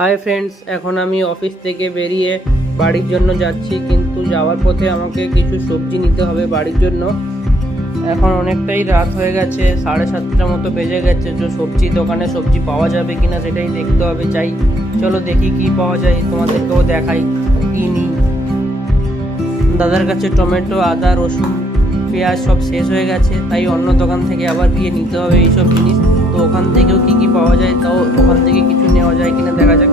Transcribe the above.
Hi friends, এখন আমি office থেকে বেরিয়ে বাড়ির জন্য যাচ্ছি, কিন্তু যাওয়ার পথে আমাকে কিছু সবজি নিতে হবে বাড়ির জন্য। এখন অনেকটাই রাত হয়ে গেছে, 7:30 মতো বেজে গেছে। তো সবজি দোকানে সবজি পাওয়া যাবে কিনা সেটাই দেখতে হবে। চাই চলো দেখি কি পাওয়া যায়, তোমাদেরকেও দেখাই কি নিই। দাদার কাছে টমেটো, আদা, রসুন, পেঁয়াজ সব শেষ হয়ে গেছে, তাই অন্য দোকান থেকে আবার গিয়ে নিতে হবে এইসব জিনিস। তো ওখান থেকেও কি কি পাওয়া যায়, তাও ওখান থেকে কিছু নেওয়া যায় কিনা দেখা যাক।